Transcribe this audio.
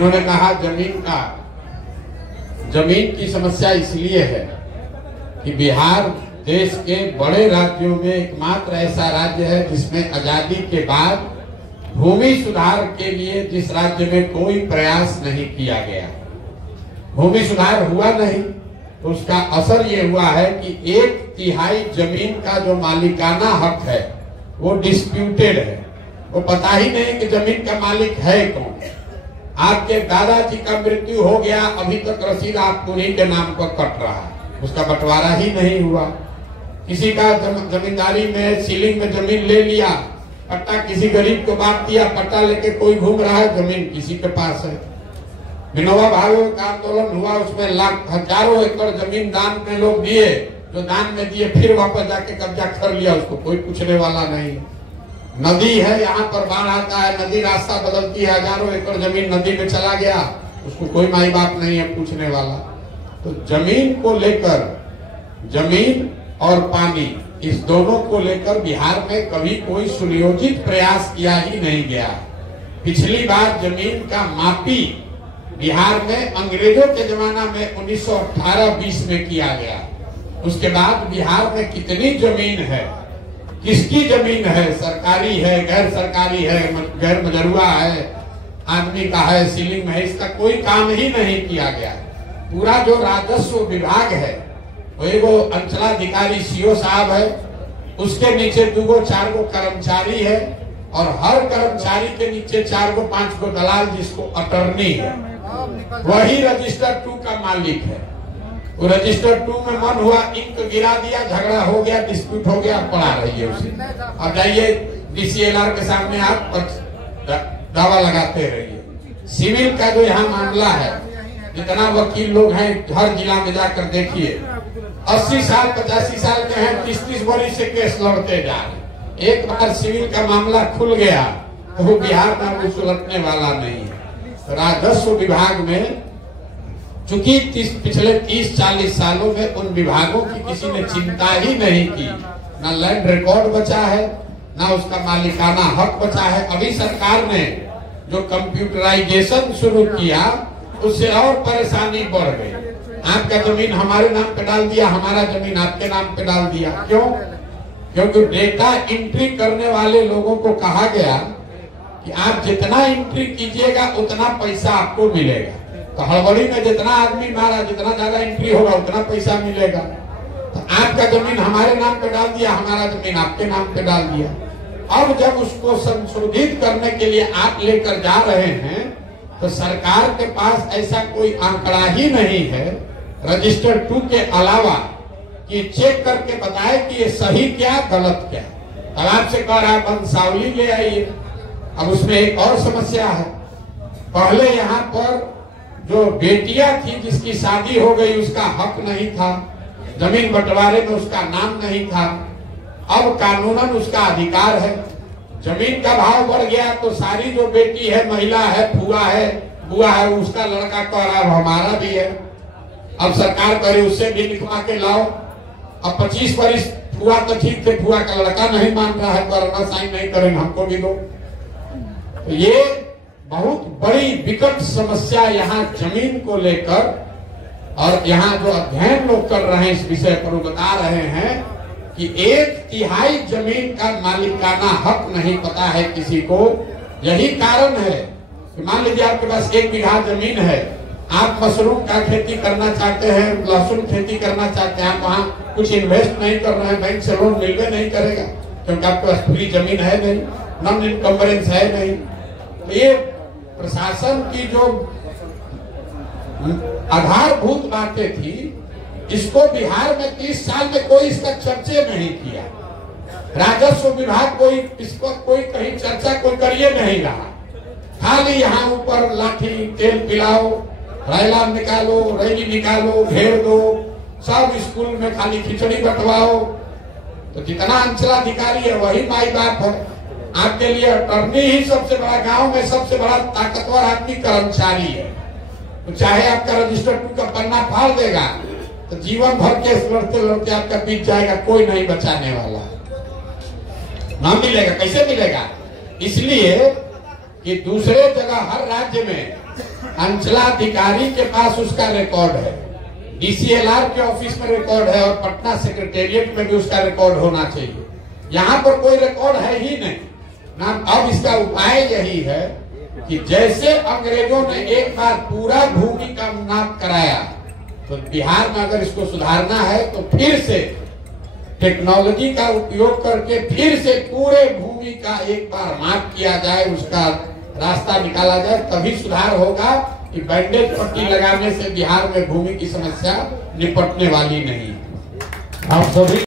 इन्होंने कहा जमीन की समस्या इसलिए है कि बिहार देश के बड़े राज्यों में एकमात्र ऐसा राज्य है जिसमें आजादी के बाद भूमि सुधार के लिए जिस राज्य में कोई प्रयास नहीं किया गया, भूमि सुधार हुआ नहीं, तो उसका असर ये हुआ है कि 1/3 जमीन का जो मालिकाना हक है वो डिस्प्यूटेड है। वो पता ही नहीं कि जमीन का मालिक है कौन। आपके दादाजी का मृत्यु हो गया, अभी तक रसीद आपको ही के नाम पर कट रहा है, उसका बंटवारा ही नहीं हुआ। किसी का जमींदारी में सीलिंग में जमीन ले लिया, पट्टा किसी गरीब को बांट दिया, पट्टा लेके कोई घूम रहा है, जमीन किसी के पास है। विनोबा भावे का आंदोलन हुआ, उसमें हजारों एकड़ जमीन दान में लोग दिए, जो दान में दिए फिर वापस जाके कब्जा कर लिया, उसको कोई पूछने वाला नहीं। नदी है, यहाँ पर बाढ़ आता है, नदी रास्ता बदलती है, हजारों एकड़ जमीन नदी में चला गया, उसको कोई माई बाप नहीं है पूछने वाला। तो जमीन को लेकर, जमीन और पानी, इस दोनों को लेकर बिहार में कभी कोई सुनियोजित प्रयास किया ही नहीं गया। पिछली बार जमीन का मापी बिहार में अंग्रेजों के जमाना में 1918-20 में किया गया। उसके बाद बिहार में कितनी जमीन है, किसकी जमीन है, सरकारी है, गैर सरकारी है, गैर मजरुआ है, आदमी का है, सीलिंग में है, इसका कोई काम ही नहीं किया गया। पूरा जो राजस्व विभाग है वो अंचलाधिकारी सीओ साहब है, उसके नीचे 2-4 कर्मचारी है, और हर कर्मचारी के नीचे 4-5 दलाल जिसको अटर्नी है, वही रजिस्टर 2 का मालिक है। वो रजिस्टर 2 में मन हुआ इंक गिरा दिया, झगड़ा हो गया, डिस्प्यूट हो गया, पड़ा रहिए उसे, अब जाइए DCLR के सामने आप दावा लगाते रहिए। सिविल का जो यहाँ मामला है, जितना वकील लोग हैं हर जिला में जाकर देखिए, 80 साल 85 साल के हैं, 30-30 वर्ष से केस लड़ते जा रहे। एक बार सिविल का मामला खुल गया तो वो बिहार में वो सुलझने वाला नहीं है। राजस्व विभाग में चूंकि पिछले 30-40 सालों में उन विभागों की किसी ने चिंता ही नहीं की, ना लैंड रिकॉर्ड बचा है, ना उसका मालिकाना हक बचा है। अभी सरकार ने जो कंप्यूटराइजेशन शुरू किया, उससे और परेशानी बढ़ गई। आपका जमीन हमारे नाम पे डाल दिया, हमारा जमीन आपके नाम पे डाल दिया। क्यों? क्योंकि डेटा एंट्री करने वाले लोगों को कहा गया कि आप जितना एंट्री कीजिएगा उतना पैसा आपको मिलेगा। तो हड़बड़ी में जितना आदमी मारा, जितना ज्यादा एंट्री होगा उतना पैसा मिलेगा। तो आपका जमीन हमारे नाम पे डाल दिया, हमारा जमीन आपके नाम पे डाल दिया। अब जब उसको संशोधित करने के लिए आप लेकर जा रहे हैं, तो सरकार के पास ऐसा कोई आंकड़ा ही नहीं है रजिस्टर 2 के अलावा कि चेक करके बताए कि ये सही क्या गलत क्या। अब आपसे कह रहा है वंशावली ले आइए। अब उसमें एक और समस्या है, पहले यहाँ पर जो बेटियां थी जिसकी शादी हो गई उसका हक नहीं था, जमीन बंटवारे में उसका नाम नहीं था। अब कानूनन उसका अधिकार है। जमीन का भाव बढ़ गया तो सारी जो बेटी है, महिला है, फुआ है, बुआ है, उसका लड़का कह रहा है हमारा भी है। अब सरकार करे उससे भी लिखवा के लाओ। अब 25 वर्ष फुआ तो ठीक थे, फुआ का लड़का नहीं मान रहा है, करना साइन नहीं करेंगे, हमको भी दो। तो ये बहुत बड़ी विकट समस्या यहाँ जमीन को लेकर, और यहाँ जो अध्ययन लोग कर रहे हैं इस विषय पर, वो बता रहे हैं कि 1/3 जमीन का मालिकाना हक नहीं पता है किसी को। यही कारण है कि मान लीजिए आपके पास 1 बीघा जमीन है, आप मशरूम का खेती करना चाहते हैं, लहसुन खेती करना चाहते हैं, आप वहाँ कुछ इन्वेस्ट नहीं कर रहे हैं, बैंक से लोन मिलवे नहीं करेगा क्योंकि आपके पास पूरी जमीन है नहीं, नॉन इनकम्बरेंस है नहीं। तो ये प्रशासन की जो आधारभूत बातें थी, इसको बिहार में 30 साल में कोई इसका चर्चे नहीं किया। राजस्व विभाग कोई इस पर कोई कहीं चर्चा कोई करिए नहीं रहा। खाली यहाँ ऊपर लाठी तेल पिलाओ, रैला निकालो, रैली निकालो, घेर दो, सब स्कूल में खाली खिचड़ी बंटवाओ। तो जितना अंचलाधिकारी है वही माई बाप है। आपके लिए अटर्नी ही सबसे बड़ा, गांव में सबसे बड़ा ताकतवर आदमी कर्मचारी है। तो चाहे आपका रजिस्टर 2 का पन्ना फाड़ देगा तो जीवन भर के लड़ते लड़ते आपका बीत जाएगा, कोई नहीं बचाने वाला, ना मिलेगा। कैसे मिलेगा? इसलिए कि दूसरे जगह हर राज्य में अंचलाधिकारी के पास उसका रिकॉर्ड है, DCLR के ऑफिस में रिकॉर्ड है और पटना सेक्रेटेरिएट में भी उसका रिकॉर्ड होना चाहिए। यहाँ पर कोई रिकॉर्ड है ही नहीं ना। अब इसका उपाय यही है कि जैसे अंग्रेजों ने एक बार पूरा भूमि का मुनाद कराया, तो बिहार में अगर इसको सुधारना है तो फिर से टेक्नोलॉजी का उपयोग करके फिर से पूरे भूमि का एक बार माप किया जाए, उसका रास्ता निकाला जाए, तभी सुधार होगा। कि बैंडेज पट्टी लगाने से बिहार में भूमि की समस्या निपटने वाली नहीं। आप सभी